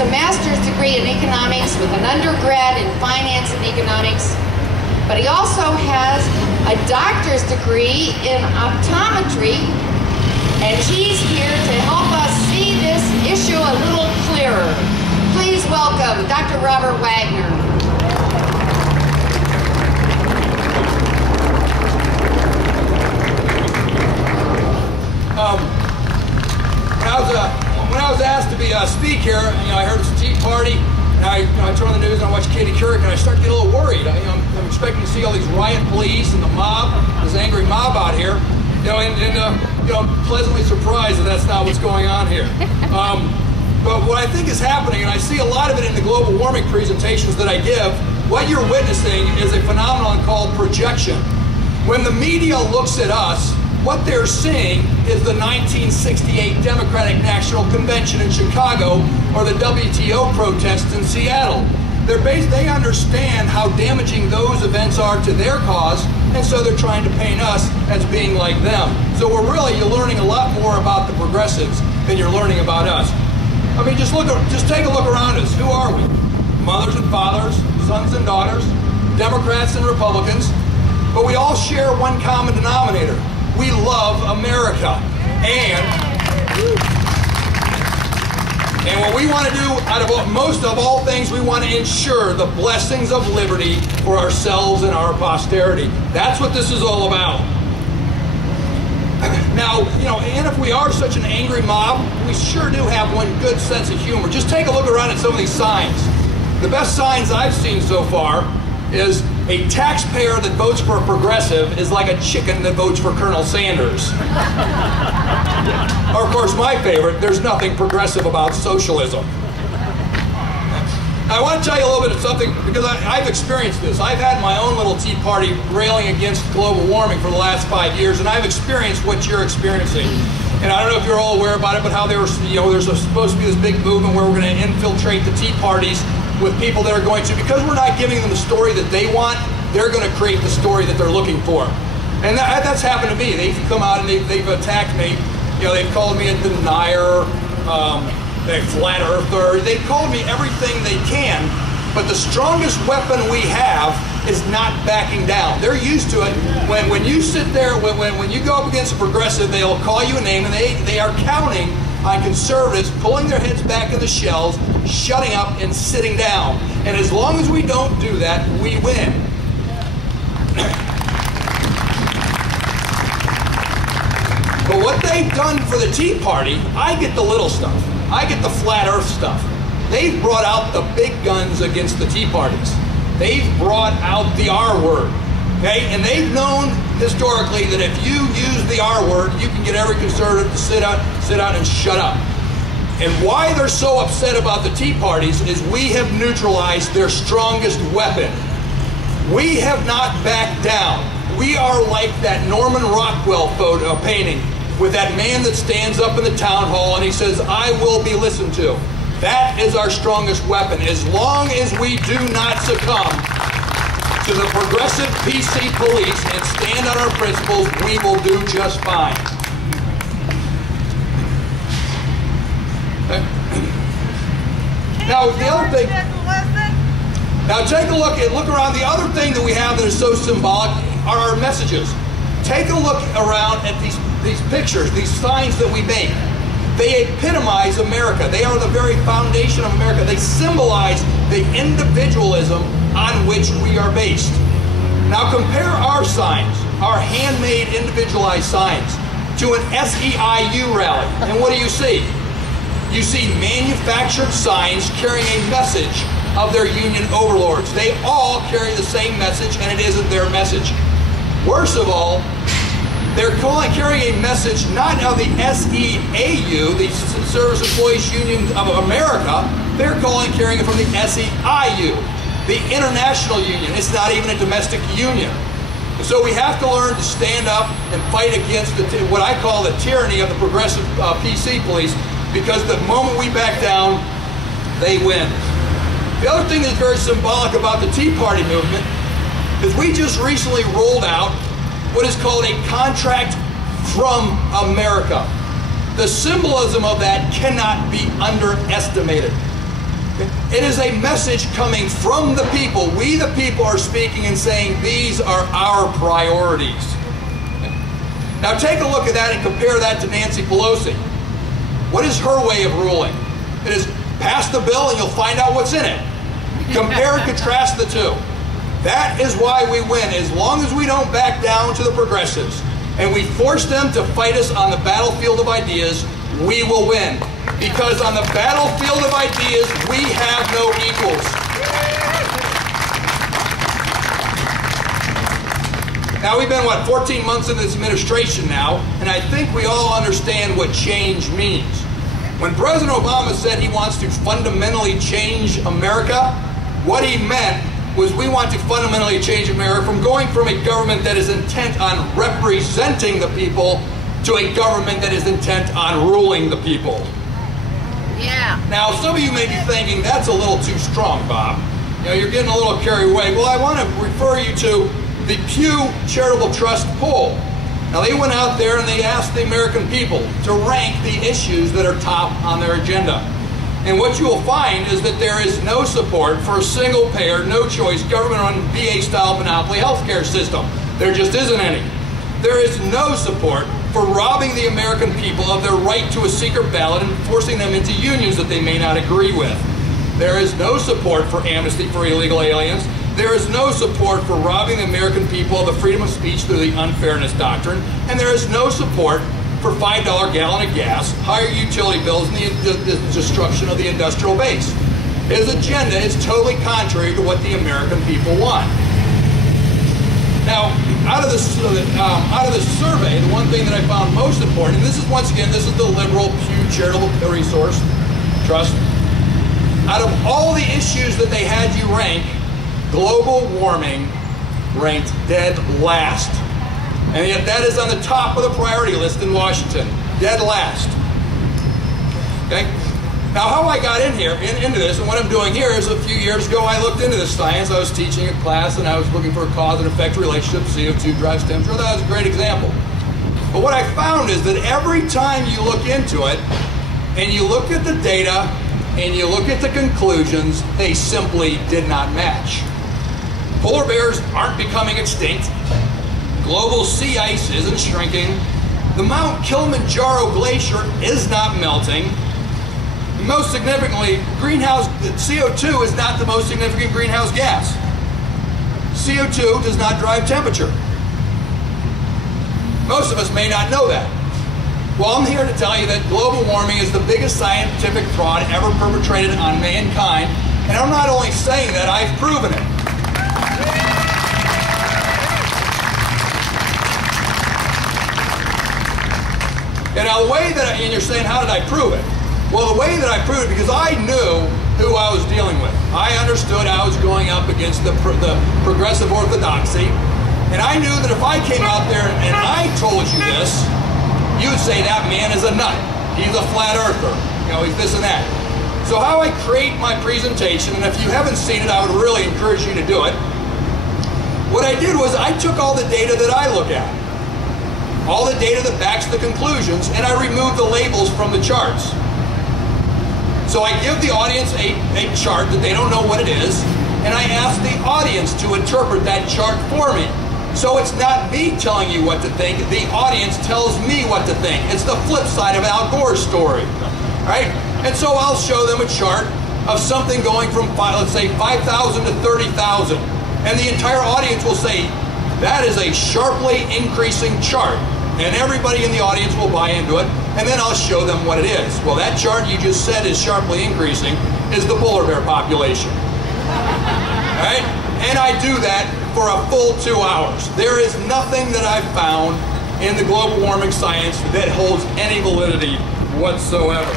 has a master's degree in economics with an undergrad in finance and economics, but he also has a doctor's degree in optometry, and he's here to help us see this issue a little clearer. Please welcome Dr. Robert Wagner. When I was asked to speak here, I heard it's a Tea Party, and I turn on the news and I watch Katie Couric, and I start to get a little worried. I'm expecting to see all these riot police and the mob, this angry mob out here, I'm pleasantly surprised that that's not what's going on here. But what I think is happening, and I see a lot of it in the global warming presentations that I give, what you're witnessing is a phenomenon called projection. When the media looks at us, what they're seeing is the 1968 Democratic National Convention in Chicago or the WTO protests in Seattle. They understand how damaging those events are to their cause, and so they're trying to paint us as being like them. So you're learning a lot more about the progressives than you're learning about us. I mean, just take a look around us. Who are we? Mothers and fathers, sons and daughters, Democrats and Republicans, but we all share one common denominator. We love America. And what we want to do, most of all things, we want to ensure the blessings of liberty for ourselves and our posterity. That's what this is all about. Now, and if we are such an angry mob, we sure do have one good sense of humor. Just take a look around at some of these signs. The best signs I've seen so far is a taxpayer that votes for a progressive is like a chicken that votes for Colonel Sanders. Or, of course, my favorite, there's nothing progressive about socialism. I want to tell you a little bit of something, because I've experienced this. I've had my own little Tea Party railing against global warming for the last 5 years, and I've experienced what you're experiencing. And I don't know if you're all aware about it, but how there's supposed to be this big movement where we're going to infiltrate the Tea Parties with people that are going to, because we're not giving them the story that they want, they're going to create the story that they're looking for. And that's happened to me. They've come out and they've attacked me. They've called me a denier, a flat earther. They've called me everything they can, but the strongest weapon we have is not backing down. They're used to it. When you sit there, when you go up against a progressive, they'll call you a name, and they are counting on conservatives pulling their heads back in the shells, shutting up and sitting down. And as long as we don't do that, we win. But what they've done for the Tea Party, I get the little stuff. I get the flat earth stuff. They've brought out the big guns against the Tea Parties. They've brought out the R word. Okay? And they've known historically that if you use the R word, you can get every conservative to sit out and shut up. And why they're so upset about the Tea Parties is we have neutralized their strongest weapon. We have not backed down. We are like that Norman Rockwell photo painting with that man that stands up in the town hall and he says, "I will be listened to." That is our strongest weapon. As long as we do not succumb to the progressive PC police and stand on our principles, we will do just fine. Okay. Now, the other thing. Now, take a look around. The other thing that we have that is so symbolic are our messages. Take a look around at these pictures, these signs that we make. They epitomize America. They are the very foundation of America. They symbolize the individualism on which we are based. Now compare our signs, our handmade individualized signs, to an SEIU rally. And what do you see? You see manufactured signs carrying a message of their union overlords. They all carry the same message, and it isn't their message. Worse of all, they're carrying a message not of the SEAU, the Service Employees Union of America. They're carrying it from the SEIU, the International Union. It's not even a domestic union. And so we have to learn to stand up and fight against what I call the tyranny of the progressive PC police, because the moment we back down, they win. The other thing that's very symbolic about the Tea Party movement is we just recently rolled out what is called a contract from America. The symbolism of that cannot be underestimated. It is a message coming from the people. We the people are speaking and saying these are our priorities. Now take a look at that and compare that to Nancy Pelosi. What is her way of ruling? It is pass the bill and you'll find out what's in it. Compare and contrast the two. That is why we win. As long as we don't back down to the progressives and we force them to fight us on the battlefield of ideas, we will win. Because on the battlefield of ideas, we have no equals. Now we've been, 14 months into this administration now, and I think we all understand what change means. When President Obama said he wants to fundamentally change America, what he meant was we want to fundamentally change America from going from a government that is intent on representing the people to a government that is intent on ruling the people. Yeah. Now, some of you may be thinking, that's a little too strong, Bob. You know, you're getting a little carried away. Well, I want to refer you to the Pew Charitable Trust poll. Now, they went out there and they asked the American people to rank the issues that are top on their agenda. And what you will find is that there is no support for a single-payer, no-choice, government-run VA-style monopoly healthcare system. There just isn't any. There is no support for robbing the American people of their right to a secret ballot and forcing them into unions that they may not agree with. There is no support for amnesty for illegal aliens. There is no support for robbing the American people of the freedom of speech through the unfairness doctrine. And there is no support for $5 a gallon of gas, higher utility bills, and the destruction of the industrial base. His agenda is totally contrary to what the American people want. Now, out of this survey, the one thing that I found most important, and this is, once again, this is the liberal Pew Charitable Resource Trust. Out of all the issues that they had you rank, global warming ranked dead last. And yet that is on the top of the priority list in Washington. Dead last. Okay? Now, how I got in here, into this, and what I'm doing here is a few years ago I looked into this science. I was teaching a class and I was looking for a cause and effect relationship. CO2 drives temperature. That was a great example. But what I found is that every time you look into it and you look at the data and you look at the conclusions, they simply did not match. Polar bears aren't becoming extinct. Global sea ice isn't shrinking. The Mount Kilimanjaro glacier is not melting. Most significantly, CO2 is not the most significant greenhouse gas. CO2 does not drive temperature. Most of us may not know that. Well, I'm here to tell you that global warming is the biggest scientific fraud ever perpetrated on mankind. And I'm not only saying that, I've proven it. And now the way that, and you're saying, how did I prove it? Well, the way that I proved it, because I knew who I was dealing with. I understood I was going up against the progressive orthodoxy, and I knew that if I came out there and I told you this, you would say that man is a nut. He's a flat earther. You know, he's this and that. So how I create my presentation, and if you haven't seen it, I would really encourage you to do it. What I did was I took all the data that I look at, all the data that backs the conclusions, and I removed the labels from the charts. So I give the audience a chart that they don't know what it is, and I ask the audience to interpret that chart for me. So it's not me telling you what to think, the audience tells me what to think. It's the flip side of Al Gore's story, right? And so I'll show them a chart of something going from, let's say, 5,000 to 30,000. And the entire audience will say, that is a sharply increasing chart. And everybody in the audience will buy into it, and then I'll show them what it is. Well, that chart you just said is sharply increasing is the polar bear population. Right? And I do that for a full 2 hours. There is nothing that I've found in the global warming science that holds any validity whatsoever.